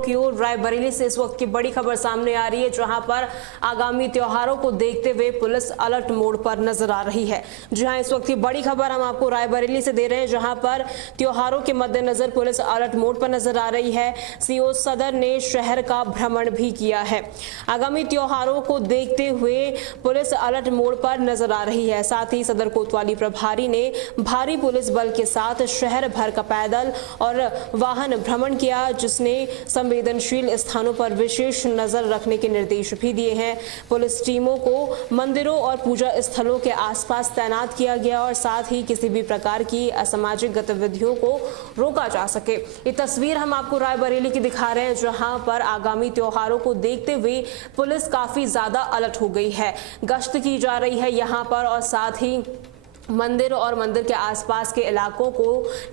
की ओर रायबरेली से इस वक्त की बड़ी खबर सामने आ रही है, जहां पर आगामी त्योहारों को देखते हुए पुलिस अलर्ट मोड पर नजर आ रही है। जहां इस वक्त की बड़ी खबर हम आपको रायबरेली से दे रहे हैं, जहां पर त्योहारों के मद्देनजर पुलिस अलर्ट मोड पर नजर आ रही है। सीओ सदर ने शहर का भ्रमण भी किया है। आगामी त्योहारों को देखते हुए पुलिस अलर्ट मोड पर नजर आ रही है। साथ ही सदर कोतवाली प्रभारी ने भारी पुलिस बल के साथ शहर भर का पैदल और वाहन भ्रमण किया, जिसने संवेदनशील स्थानों पर विशेष नजर रखने के निर्देश भी दिए हैं। पुलिस टीमों को मंदिरों और पूजा स्थलों के आसपास तैनात किया गया और साथ ही किसी भी प्रकार की असामाजिक गतिविधियों को रोका जा सके। ये तस्वीर हम आपको रायबरेली की दिखा रहे हैं, जहां पर आगामी त्योहारों को देखते हुए पुलिस काफी ज्यादा अलर्ट हो गई है। गश्त की जा रही है यहां पर और साथ ही मंदिर और मंदिर के आसपास के इलाकों को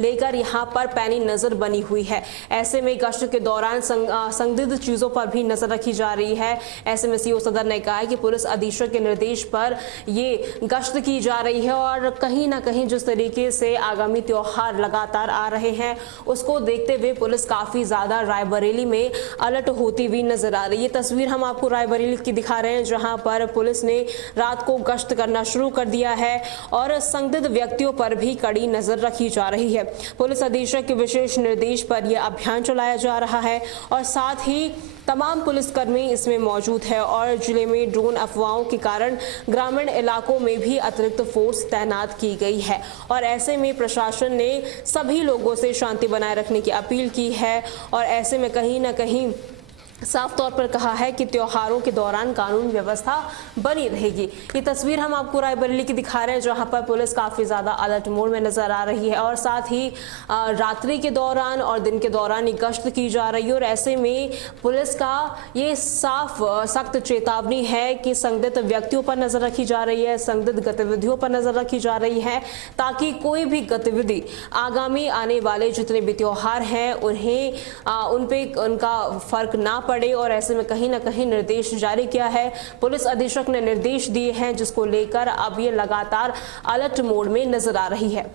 लेकर यहां पर पैनी नजर बनी हुई है। ऐसे में गश्त के दौरान संदिग्ध चीजों पर भी नजर रखी जा रही है। ऐसे में सीओ सदर ने कहा है कि पुलिस अधीक्षक के निर्देश पर ये गश्त की जा रही है और कहीं ना कहीं जिस तरीके से आगामी त्योहार लगातार आ रहे हैं, उसको देखते हुए पुलिस काफी ज्यादा रायबरेली में अलर्ट होती हुई नजर आ रही है। तस्वीर हम आपको रायबरेली की दिखा रहे हैं, जहां पर पुलिस ने रात को गश्त करना शुरू कर दिया है और संदिग्ध व्यक्तियों पर भी कड़ी नजर रखी जा रही है। पुलिस अधीक्षक के विशेष निर्देश पर यह अभियान चलाया जा रहा है और साथ ही तमाम पुलिसकर्मी इसमें मौजूद है और जिले में ड्रोन अफवाहों के कारण ग्रामीण इलाकों में भी अतिरिक्त फोर्स तैनात की गई है और ऐसे में प्रशासन ने सभी लोगों से शांति बनाए रखने की अपील की है और ऐसे में कहीं ना कहीं साफ तौर पर कहा है कि त्योहारों के दौरान कानून व्यवस्था बनी रहेगी। ये तस्वीर हम आपको रायबरेली की दिखा रहे हैं, जहां पर पुलिस काफी ज्यादा अलर्ट मोड में नजर आ रही है और साथ ही रात्रि के दौरान और दिन के दौरान गश्त की जा रही है और ऐसे में पुलिस का ये साफ सख्त चेतावनी है कि संदिग्ध व्यक्तियों पर नजर रखी जा रही है, संदिग्ध गतिविधियों पर नजर रखी जा रही है, ताकि कोई भी गतिविधि आगामी आने वाले जितने भी त्योहार हैं उन्हें उन पे उनका फर्क ना पड़े और ऐसे में कहीं ना कहीं निर्देश जारी किया है। पुलिस अधीक्षक ने निर्देश दिए हैं, जिसको लेकर अब ये लगातार अलर्ट मोड में नजर आ रही है।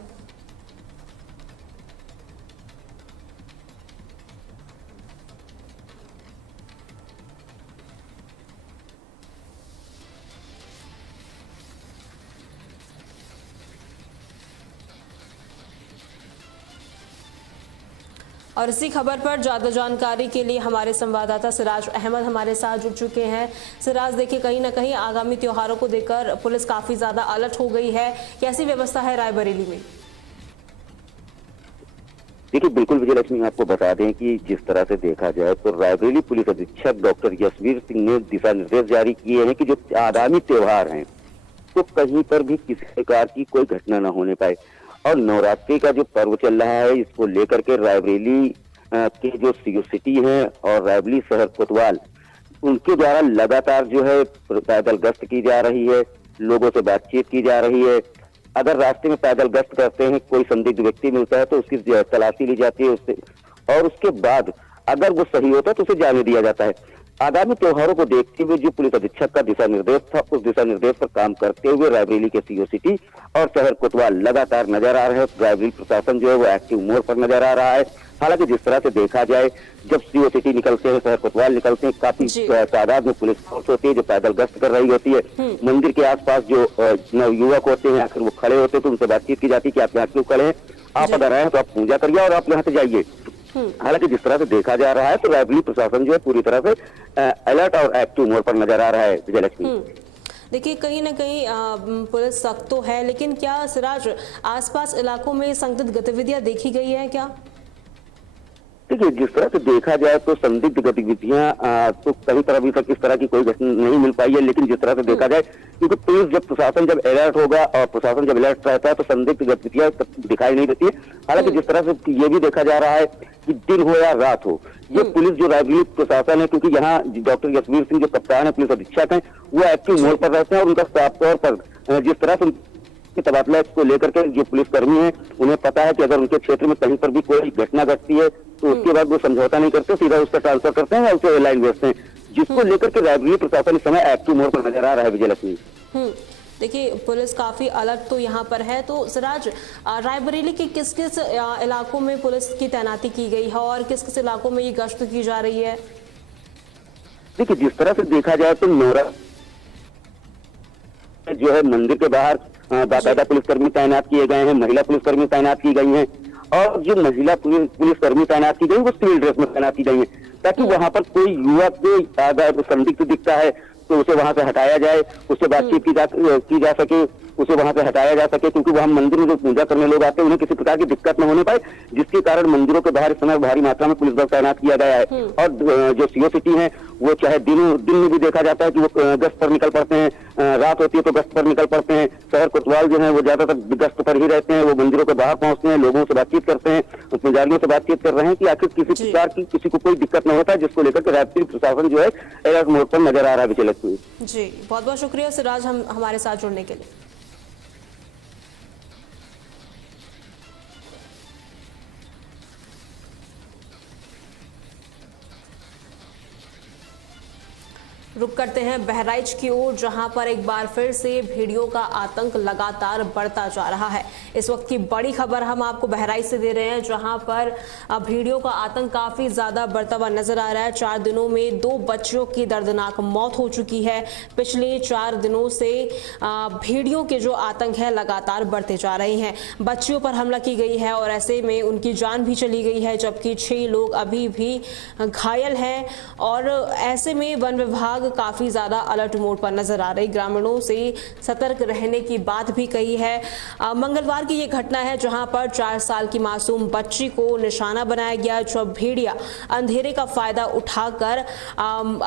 और इसी खबर पर ज्यादा जानकारी के लिए हमारे संवाददाता सिराज अहमद हमारे साथ जुड़ चुके हैं। सिराज, देखिए कहीं ना कहीं आगामी त्योहारों को देखकर पुलिस काफी ज्यादा अलर्ट हो गई है। कैसी व्यवस्था है रायबरेली में? देखिए, बिल्कुल विजयलक्ष्मी, आपको बता दें कि जिस तरह से देखा जाए तो रायबरेली पुलिस अधीक्षक डॉक्टर यशवीर सिंह ने दिशा निर्देश जारी किए हैं कि जो आगामी त्योहार हैं तो कहीं पर भी किसी प्रकार की कोई घटना न होने पाए और नवरात्रि का जो पर्व चल रहा है इसको लेकर के रायबरेली के जो सीओ सिटी हैं और रायबरेली शहर कोतवाल, उनके द्वारा लगातार जो है पैदल गश्त की जा रही है, लोगों से बातचीत की जा रही है। अगर रास्ते में पैदल गश्त करते हैं कोई संदिग्ध व्यक्ति मिलता है तो उसकी तलाशी ली जाती है उससे और उसके बाद अगर वो सही होता है तो उसे जाने दिया जाता है। आगामी त्योहारों को देखते हुए जो पुलिस अधीक्षक का दिशा निर्देश था, उस दिशा निर्देश पर काम करते हुए रायबरेली के सीओ सिटी और शहर कोतवाल लगातार नजर आ रहे हैं। रायबरेली प्रशासन जो है वो एक्टिव मोड पर नजर आ रहा है। हालांकि जिस तरह से देखा जाए, जब सीओ सिटी निकलते हैं, शहर कोतवाल निकलते हैं, काफी तादाद में पुलिस फोर्स होती है जो पैदल गश्त कर रही होती है। मंदिर के आसपास जो युवक होते हैं आखिर वो खड़े होते हैं तो उनसे बातचीत की जाती है कि आप यहाँ क्यों खड़े हैं, आप अगर आए हैं तो आप पूजा करिए और आप यहाँ से जाइए। हालांकि जिस तरह से देखा जा रहा है तो रायबरेली प्रशासन जो है पूरी तरह से अलर्ट और एक्टिव मोड पर नजर आ रहा है। विजयलक्ष्मी, देखिए कहीं ना कहीं पुलिस सख्त तो है, लेकिन क्या सिराज आसपास इलाकों में संदिग्ध गतिविधियां देखी गई है क्या? देखिए, जिस तरह से देखा जाए तो संदिग्ध गतिविधियां तो कहीं पर अभी तक इस तरह की कोई घटना नहीं मिल पाई है, लेकिन जिस तरह से देखा जाए, क्योंकि पुलिस जब प्रशासन जब अलर्ट होगा और प्रशासन जब अलर्ट रहता है तो संदिग्ध गतिविधियां दिखाई नहीं देती है। हालांकि जिस तरह से ये भी देखा जा रहा है कि दिन हो या रात हो, ये पुलिस जो रायबरेली प्रशासन है, क्योंकि यहाँ डॉक्टर यशवीर सिंह जो कप्तान है, पुलिस अधीक्षक हैं, वो एक्टिव मोड पर रहते हैं और उनका साफ तौर पर जिस तरह से तबादला को लेकर के जो पुलिसकर्मी है उन्हें पता है कि अगर उनके क्षेत्र में कहीं पर भी कोई घटना घटती है तो उसके बाद वो समझौता नहीं करते, सीधा उसका ट्रांसफर करते हैं या उसे लाइन भेजते हैं, जिसको लेकर के रायबरेली प्रशासन इस समय एक्टिव मोड पर नजर आ रहा है। विजयलक्ष्मी, देखिए पुलिस काफ़ी अलर्ट तो यहाँ पर है। तो सिराज, रायबरेली के किस किस इलाकों में पुलिस की तैनाती की गई है और किस किस इलाकों में ये गश्त की जा रही है? देखिए, जिस तरह से देखा जाए तो नोरा जो है मंदिर के बाहर बाकायदा पुलिसकर्मी तैनात किए गए हैं, महिला पुलिसकर्मी तैनात की गई हैं, और जो महिला पुलिसकर्मी तैनात की गई वो सिविल ड्रेस में तैनात की गई है, ताकि वहां पर कोई युवक अगर संदिग्ध दिखता है तो उसे वहां से हटाया जाए, उससे बातचीत की जा सके, उसे वहां से हटाया जा सके, क्योंकि वहां मंदिर में जो पूजा करने लोग आते हैं उन्हें किसी प्रकार की दिक्कत न होने पाए, जिसके कारण मंदिरों के बाहर इस समय भारी मात्रा में पुलिस बल तैनात किया गया है। और जो सीओ सिटी है वो चाहे दिन में भी देखा जाता है कि वो गश्त पर निकल पड़ते हैं, रात होती है तो गश्त पर निकल पड़ते हैं। शहर कोतवाल जो है वो ज्यादातर गश्त पर ही रहते हैं, वो मंदिरों के बाहर पहुंचते हैं, लोगों से बातचीत करते हैं, पुजारियों से बातचीत कर रहे हैं कि आखिर किसी प्रकार की किसी को कोई दिक्कत न होता है, जिसको लेकर के रायपुर प्रशासन जो है अलर्ट मोड पर नजर आ रहा है विजय लक्ष्मी। जी, बहुत बहुत शुक्रिया सिराज हमारे साथ जुड़ने के लिए। रुक करते हैं बहराइच की ओर, जहां पर एक बार फिर से भेड़ियों का आतंक लगातार बढ़ता जा रहा है। इस वक्त की बड़ी खबर हम आपको बहराइच से दे रहे हैं, जहां पर भेड़ियों का आतंक काफी ज्यादा बढ़ता हुआ नजर आ रहा है। 4 दिनों में 2 बच्चियों की दर्दनाक मौत हो चुकी है। पिछले 4 दिनों से भेड़ियों के जो आतंक है लगातार बढ़ते जा रहे हैं। बच्चियों पर हमला की गई है और ऐसे में उनकी जान भी चली गई है, जबकि 6 लोग अभी भी घायल हैं। और ऐसे में वन विभाग काफी ज्यादा अलर्ट मोड पर नजर आ रही, ग्रामीणों से सतर्क रहने की बात भी कही है। मंगलवार की ये घटना है जहां पर 4 साल की मासूम बच्ची को निशाना बनाया गया, जब भेड़िया अंधेरे का फायदा उठाकर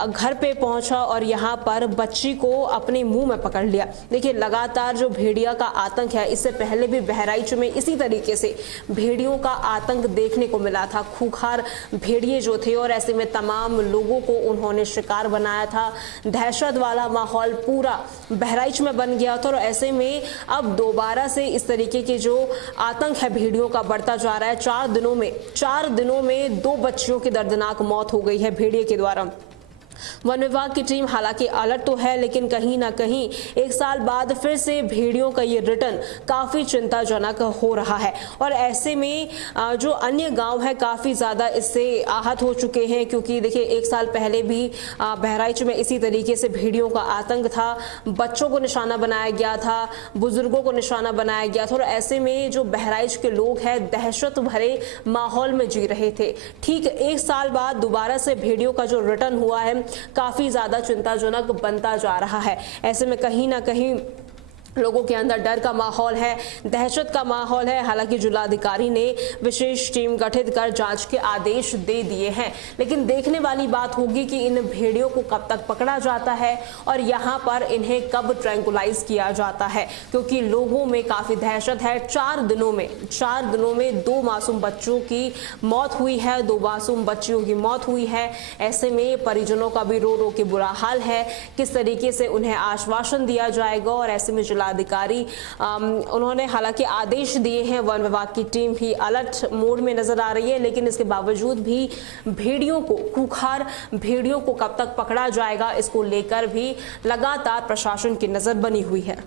घर पे पहुंचा और यहां पर बच्ची को अपने मुंह में पकड़ लिया। देखिए, लगातार जो भेड़िया का आतंक है, इससे पहले भी बहराइच में इसी तरीके से भेड़ियों का आतंक देखने को मिला था। खूंखार भेड़िए जो थे और ऐसे में तमाम लोगों को उन्होंने शिकार बनाया था। दहशत वाला माहौल पूरा बहराइच में बन गया था और ऐसे में अब दोबारा से इस तरीके के जो आतंक है भेड़ियों का बढ़ता जा रहा है। 4 दिनों में 2 बच्चियों की दर्दनाक मौत हो गई है भेड़िए के द्वारा। वन विभाग की टीम हालांकि अलर्ट तो है, लेकिन कहीं ना कहीं 1 साल बाद फिर से भेड़ियों का ये रिटर्न काफी चिंताजनक हो रहा है। और ऐसे में जो अन्य गांव है काफी ज्यादा इससे आहत हो चुके हैं, क्योंकि देखिए 1 साल पहले भी बहराइच में इसी तरीके से भेड़ियों का आतंक था। बच्चों को निशाना बनाया गया था, बुजुर्गों को निशाना बनाया गया था और ऐसे में जो बहराइच के लोग हैं दहशत भरे माहौल में जी रहे थे। ठीक 1 साल बाद दोबारा से भेड़ियों का जो रिटर्न हुआ है काफी ज्यादा चिंताजनक बनता जा रहा है। ऐसे में कहीं ना कहीं लोगों के अंदर डर का माहौल है, दहशत का माहौल है। हालांकि जिलाधिकारी ने विशेष टीम गठित कर जांच के आदेश दे दिए हैं, लेकिन देखने वाली बात होगी कि इन भेड़ियों को कब तक पकड़ा जाता है और यहां पर इन्हें कब ट्रैंकुलाइज किया जाता है, क्योंकि लोगों में काफी दहशत है। 4 दिनों में 2 मासूम बच्चों की मौत हुई है, 2 मासूम बच्चियों की मौत हुई है। ऐसे में परिजनों का भी रो रो के बुरा हाल है। किस तरीके से उन्हें आश्वासन दिया जाएगा और ऐसे में अधिकारी उन्होंने हालांकि आदेश दिए हैं। वन विभाग की टीम भी अलर्ट मोड में नजर आ रही है, लेकिन इसके बावजूद भी खूंखार भेड़ियों को कब तक पकड़ा जाएगा, इसको लेकर भी लगातार प्रशासन की नजर बनी हुई है।